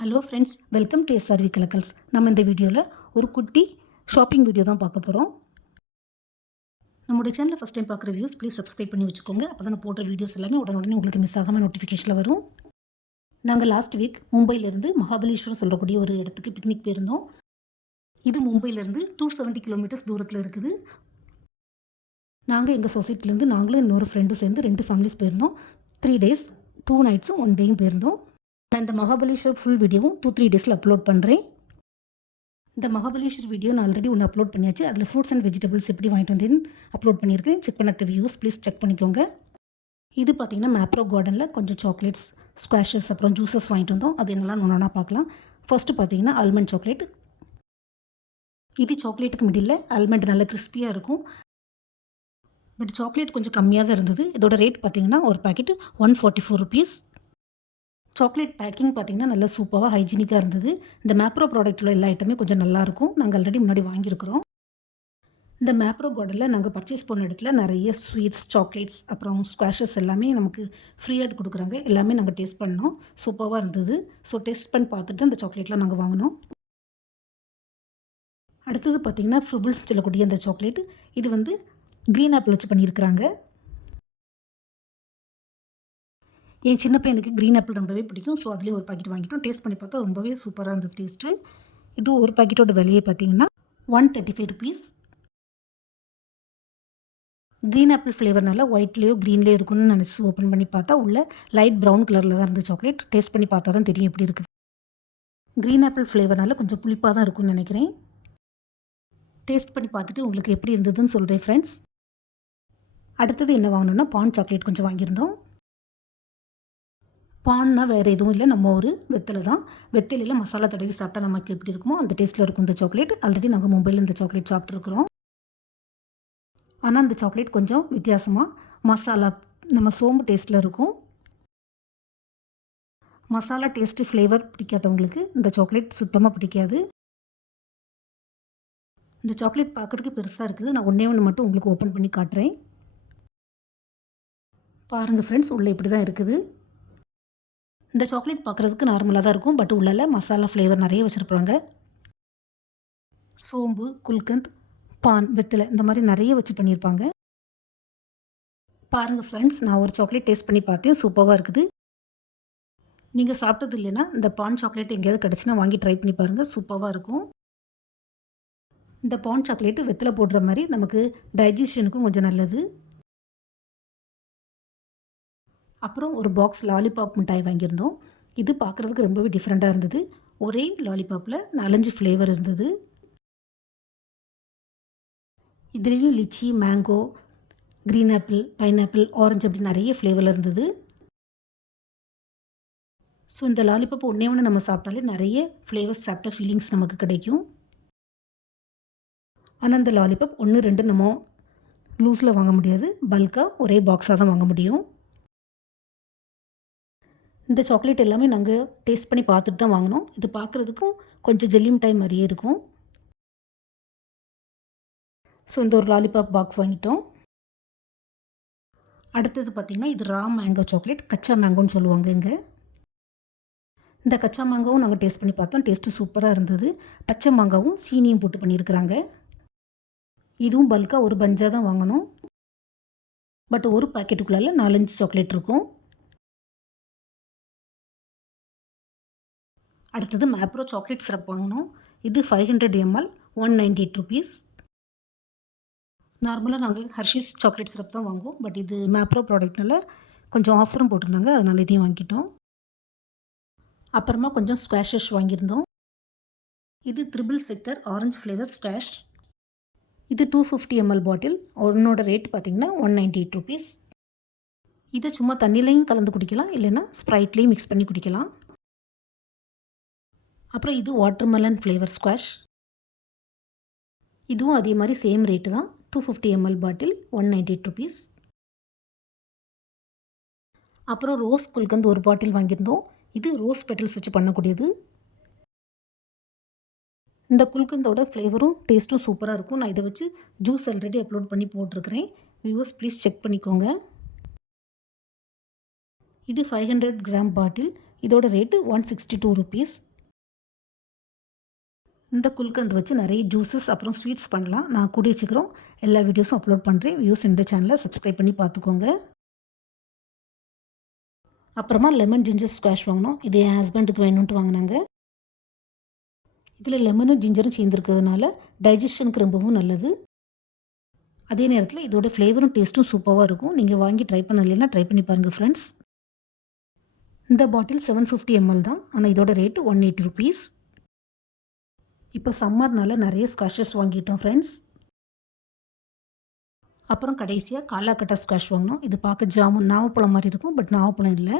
Hello friends welcome to SRV Kalakkals நம்ம இந்த வீடியோவில் ஒரு குட்டி ஷாப்பிங் வீடியோ தான் பார்க்க போகிறோம் நம்மளுடைய சேனலில் ஃபஸ்ட் டைம் பார்க்குற வியூஸ் ப்ளீஸ் சப்ஸ்கிரைப் பண்ணி வச்சுக்கோங்க. அப்போ தான் நான் போடுற வீடியோஸ் எல்லாமே உடனுடனே உங்களுக்கு மிஸ் ஆகாமல் நோட்டிஃபிகேஷனில் வரும். நாங்கள் லாஸ்ட் வீக் மும்பையிலேருந்து மகாபலீஸ்வரம் சொல்லக்கூடிய ஒரு இடத்துக்கு பிக்னிக் போயிருந்தோம். இது மும்பையிலேருந்து டூ செவன்ட்டி கிலோமீட்டர்ஸ் தூரத்தில் இருக்குது. நாங்கள் எங்கள் சொசைட்டிலேருந்து நாங்களும் இன்னொரு ஃப்ரெண்டும் சேர்ந்து ரெண்டு ஃபேமிலிஸ் போயிருந்தோம். த்ரீ டேஸ் டூ நைட்ஸும் ஒன் டேயும் போயிருந்தோம். நான் இந்த மகாபலேஸ்வர் ஃபுல் வீடியோவும் டூ த்ரீ டேஸில் அப்லோட் பண்ணுறேன் இந்த மகாபலேஸ்வர் வீடியோ நான் ஆல்ரெடி ஒன்று அப்லோட் பண்ணியாச்சு. அதில் ஃப்ரூட்ஸ் அண்ட் வெஜிடபிள்ஸ் எப்படி வாங்கிட்டு வந்தேன்னு அப்லோட் பண்ணியிருக்கேன். செக் பண்ண வியூஸ் ப்ளீஸ் செக் பண்ணிக்கோங்க. இது பார்த்திங்கன்னா மேப்ரோ கார்டனில் கொஞ்சம் சாக்லேட்ஸ் ஸ்குவாஷஸ் அப்புறம் ஜூஸஸ் வாங்கிட்டு வந்தோம். அது என்னெல்லாம் ஒன்றா பார்க்கலாம். ஃபர்ஸ்ட்டு பார்த்தீங்கன்னா ஆல்மண்ட் சாக்லேட் இது சாக்லேட்டுக்கு மிடில் ஆல்மண்ட் நல்லா கிறிஸ்பியாக இருக்கும். பட் சாக்லேட் கொஞ்சம் கம்மியாக தான் இருந்தது. இதோட ரேட் பார்த்தீங்கன்னா ஒரு packet one forty four rupees chocolate packing பார்த்தீங்கன்னா நல்லா சூப்பராக ஹைஜீனிக்காக இருந்தது. இந்த மேப்ரோ ப்ராடக்ட்டில் எல்லா ஐட்டமே கொஞ்சம் நல்லாயிருக்கும். நாங்கள் ஆல்ரெடி முன்னாடி வாங்கியிருக்கிறோம். இந்த மேப்ரோ கார்டனில் நாங்கள் பர்ச்சேஸ் பண்ண இடத்துல நிறைய ஸ்வீட்ஸ் சாக்லேட்ஸ் அப்புறம் ஸ்குவாஷஸ் எல்லாமே நமக்கு ஃப்ரீயாக கொடுக்குறாங்க. எல்லாமே நாங்கள் டேஸ்ட் பண்ணோம். சூப்பராக இருந்தது. ஸோ டேஸ்ட் பண்ணி பார்த்துட்டு அந்த சாக்லேட்லாம் நாங்கள் வாங்கினோம். அடுத்தது பார்த்திங்கன்னா ஃப்ரிபிள்ஸ் சொல்லக்கூடிய அந்த சாக்லேட் இது வந்து க்ரீன் ஆப்பிள் வச்சு பண்ணியிருக்கிறாங்க. என் சின்ன பையனுக்கு க்ரீன் ஆப்பிள் ரொம்பவே பிடிக்கும். ஸோ அதுலேயும் ஒரு பாக்கெட் வாங்கிட்டோம். டேஸ்ட் பண்ணி பார்த்தா ரொம்பவே சூப்பராக இருந்தது டேஸ்ட்டு இது ஒரு பாக்கெட்டோட விலையை பார்த்தீங்கன்னா one thirty five rupees green apple ஃப்ளேவர்னால ஒயிட்லேயோ க்ரீன்லேயோ இருக்குன்னு நினச்சி ஓப்பன் பண்ணி பார்த்தா உள்ள லைட் ப்ரௌன் கலரில் தான் இருந்த சாக்லேட் டேஸ்ட் பண்ணி பார்த்தா தான் தெரியும் எப்படி இருக்குது. க்ரீன் ஆப்பிள் ஃப்ளேவர்னால கொஞ்சம் புளிப்பாக தான் இருக்கும்னு நினைக்கிறேன். டேஸ்ட் பண்ணி பார்த்துட்டு உங்களுக்கு எப்படி இருந்ததுன்னு சொல்கிறேன் ஃப்ரெண்ட்ஸ் அடுத்தது என்ன வாங்கினோன்னா பான் சாக்லேட் கொஞ்சம் வாங்கியிருந்தோம். பான்னா வேறு எதுவும் இல்லை. நம்ம ஒரு வெத்தலை தான். வெத்தலையில் மசாலா தடவி சாப்பிட்டா நமக்கு எப்படி இருக்குமோ அந்த டேஸ்ட்டில் இருக்கும் இந்த சாக்லேட் ஆல்ரெடி நாங்கள் மும்பையில் இந்த சாக்லேட் சாப்பிட்ருக்குறோம் ஆனால் இந்த சாக்லேட் கொஞ்சம் வித்தியாசமாக மசாலா நம்ம சோம்பு டேஸ்ட்டில் இருக்கும். மசாலா டேஸ்ட்டு ஃப்ளேவர் பிடிக்காதவங்களுக்கு இந்த சாக்லேட் சுத்தமாக பிடிக்காது. இந்த சாக்லேட் பார்க்குறதுக்கு பெருசாக இருக்குது. நான் ஒன்றே ஒன்று மட்டும் உங்களுக்கு ஓப்பன் பண்ணி காட்டுறேன். பாருங்கள் ஃப்ரெண்ட்ஸ் உள்ளே இப்படி தான் இருக்குது. இந்த சாக்லேட் பார்க்குறதுக்கு நார்மலாக தான் இருக்கும். பட் உள்ளால மசாலா ஃப்ளேவர் நிறைய வச்சுருப்பாங்க. சோம்பு குல்கந்த் பான் வெத்தலை இந்த மாதிரி நிறைய வச்சு பண்ணியிருப்பாங்க. பாருங்கள் ஃப்ரெண்ட்ஸ் நான் ஒரு சாக்லேட் டேஸ்ட் பண்ணி பார்த்தேன். சூப்பராக இருக்குது. நீங்கள் சாப்பிட்டது இல்லைன்னா இந்த பான் சாக்லேட் எங்கேயாவது கிடச்சினா வாங்கி ட்ரை பண்ணி பாருங்கள் சூப்பராக இருக்கும். இந்த பான் சாக்லேட்டு வெத்தலை போடுற மாதிரி நமக்கு டைஜஷனுக்கும் கொஞ்சம் நல்லது. அப்புறம் ஒரு பாக்ஸ் லாலிபாப் மிட்டாய் வாங்கியிருந்தோம். இது பார்க்குறதுக்கு ரொம்பவே டிஃப்ரெண்ட்டாக இருந்தது. ஒரே லாலிபாப்பில் நாலஞ்சு ஃப்ளேவர் இருந்தது. இதுலேயும் litchi mango green apple pineapple orange அப்படி நிறைய ஃப்ளேவரில் இருந்தது. ஸோ இந்த லாலிபாப் ஒன்றே ஒன்று நம்ம சாப்பிட்டாலே நிறைய ஃப்ளேவர்ஸ் சாப்பிட்ட ஃபீலிங்ஸ் நமக்கு கிடைக்கும். ஆனால் அந்த லாலிபாப் ஒன்று ரெண்டு நம்ம லூஸில் வாங்க முடியாது. பல்காக ஒரே பாக்ஸாக தான் வாங்க முடியும். இந்த சாக்லேட் எல்லாமே நாங்கள் டேஸ்ட் பண்ணி பார்த்துட்டு தான் வாங்கினோம். இது பார்க்குறதுக்கும் கொஞ்சம் ஜெல்லியும் டைம் மாதிரியே இருக்கும். ஸோ இந்த ஒரு லாலிபாப் பாக்ஸ் வாங்கிட்டோம். அடுத்தது பார்த்திங்கன்னா இது ரா மேங்கோ சாக்லேட் கச்சா மேங்கோன்னு சொல்லுவாங்க இங்கே. இந்த கச்சா மாங்காவும் நாங்கள் டேஸ்ட் பண்ணி பார்த்தோம். டேஸ்ட்டு சூப்பராக இருந்தது. பச்சை மாங்காவும் சீனியும் போட்டு பண்ணியிருக்கிறாங்க. இதுவும் பல்காக ஒரு பஞ்சாக தான் வாங்கணும். பட் ஒரு பாக்கெட்டுக்குள்ளால நாலஞ்சு சாக்லேட் இருக்கும். அடுத்தது மேப்ரோ சாக்லேட் சிரப் வாங்கினோம். இது five hundred ML one ninety eight rupees நார்மலாக நாங்கள் ஹர்ஷீஸ் சாக்லேட் சிரப் தான் வாங்குவோம். பட் இது மேப்ரோ ப்ராடக்ட்னால கொஞ்சம் ஆஃபரும் போட்டிருந்தாங்க. அதனால் இதையும் வாங்கிட்டோம். அப்புறமா கொஞ்சம் ஸ்குவாஷஸ் வாங்கியிருந்தோம். இது triple sector orange flavour squash இது டூ ஃபிஃப்டி எம்எல் பாட்டில் ஒன்னோட ரேட் பார்த்திங்கன்னா ஒன் நைன்டி எயிட் ருபீஸ் இதை சும்மா தண்ணிலையும் கலந்து குடிக்கலாம். இல்லைன்னா ஸ்ப்ரைட்லேயும் மிக்ஸ் பண்ணி குடிக்கலாம். அப்புறம் இது வாட்டர்மெலன் ஃப்ளேவர் ஸ்குவாஷ் இதுவும் அதே மாதிரி சேம் ரேட்டு தான். Two fifty ML bottle one ninety eight rupees அப்புறம் ரோஸ் குல்கந்து ஒரு பாட்டில் வாங்கியிருந்தோம். இது ரோஸ் பெட்டல்ஸ் வச்சு பண்ணக்கூடியது. இந்த குல்கந்தோட ஃப்ளேவரும் டேஸ்ட்டும் சூப்பராக இருக்கும். நான் இதை வச்சு ஜூஸ் ஆல்ரெடி அப்லோட் பண்ணி போட்டிருக்கிறேன். வியூவர்ஸ் ப்ளீஸ் செக் பண்ணிக்கோங்க. இது ஃபைவ் ஹண்ட்ரட் கிராம் பாட்டில் இதோட rate one sixty two rupees இந்த குல்கந்த் வச்சு நிறைய ஜூஸஸ் அப்புறம் ஸ்வீட்ஸ் பண்ணலாம். நான் கூடிய சீக்கிரம் எல்லா வீடியோஸும் அப்லோட் பண்ணுறேன் வியூஸ் இந்த சேனலை சப்ஸ்கிரைப் பண்ணி பார்த்துக்கோங்க. அப்புறமா லெமன் ஜிஞ்சர் ஸ்குவாஷ் வாங்கினோம் இது என் ஹஸ்பண்டுக்கு வேணும்ன்ட்டு வாங்கினாங்க. இதில் லெமனும் ஜிஞ்சரும் சேர்ந்துருக்கிறதுனால டைஜஷனுக்கு ரொம்பவும் நல்லது. அதே நேரத்தில் இதோட ஃப்ளேவரும் டேஸ்ட்டும் சூப்பராக இருக்கும். நீங்கள் வாங்கி ட்ரை பண்ணலைன்னா ட்ரை பண்ணி பாருங்கள் ஃப்ரெண்ட்ஸ் இந்த பாட்டில் செவன் ஃபிஃப்டி எம்எல் தான். ஆனால் இதோட ரேட்டு ஒன் எயிட்டி ருபீஸ் இப்போ சம்மர்னால நிறைய ஸ்குவாஷஸ் வாங்கிட்டோம் ஃப்ரெண்ட்ஸ் அப்புறம் கடைசியாக காலாக்கட்டா ஸ்குவாஷ் வாங்கினோம். இது பார்க்க ஜாமுன் நாவப்பழம் மாதிரி இருக்கும் பட் நாவப்பழம் இல்லை.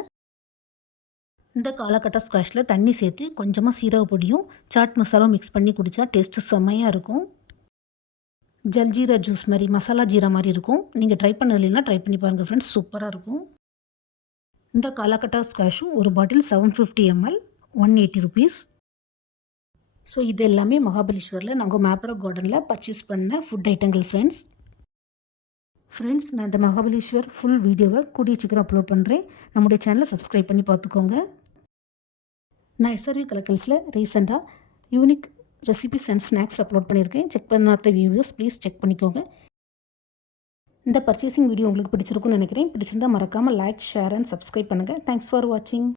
இந்த காலக்கட்ட ஸ்குவாஷில் தண்ணி சேர்த்து கொஞ்சமாக சீரக பொடியும் சாட் மசாலாவும் மிக்ஸ் பண்ணி குடித்தா டேஸ்ட்டு செம்மையாக இருக்கும். ஜல்ஜீரா ஜூஸ் மாதிரி மசாலா ஜீரா மாதிரி இருக்கும். நீங்கள் ட்ரை பண்ணதில்லைன்னா ட்ரை பண்ணி பாருங்கள் ஃப்ரெண்ட்ஸ் சூப்பராக இருக்கும். இந்த காலாக்கட்டா ஸ்குவாஷும் ஒரு bottle seven fifty ML one eighty rupees so இது எல்லாமே மகாபலீஸ்வரில் நாங்கள் மேப்ரோ கார்டனில் பர்ச்சேஸ் பண்ண ஃபுட் ஐட்டங்கள் ஃப்ரெண்ட்ஸ் ஃப்ரெண்ட்ஸ் நான் இந்த மகாபலீஸ்வர் ஃபுல் வீடியோவை கூடிய சீக்கிரம் அப்லோட் பண்ணுறேன் நம்முடைய சேனலை சப்ஸ்கிரைப் பண்ணி பார்த்துக்கோங்க. நான் எஸ்ஆர்வி கலக்கல்ஸில் ரீசெண்டாக unique recipes and snacks upload பண்ணியிருக்கேன். செக் பண்ணாத வியூவர்ஸ் ப்ளீஸ் செக் பண்ணிக்கோங்க. இந்த பர்ச்சேசிங் வீடியோ உங்களுக்கு பிடிச்சிருக்குன்னு நினைக்கிறேன். பிடிச்சிருந்தா மறக்காமல் லைக் ஷேர் அண்ட் சப்ஸ்கிரைப் பண்ணுங்கள் தேங்க்ஸ் ஃபார் வாட்சிங்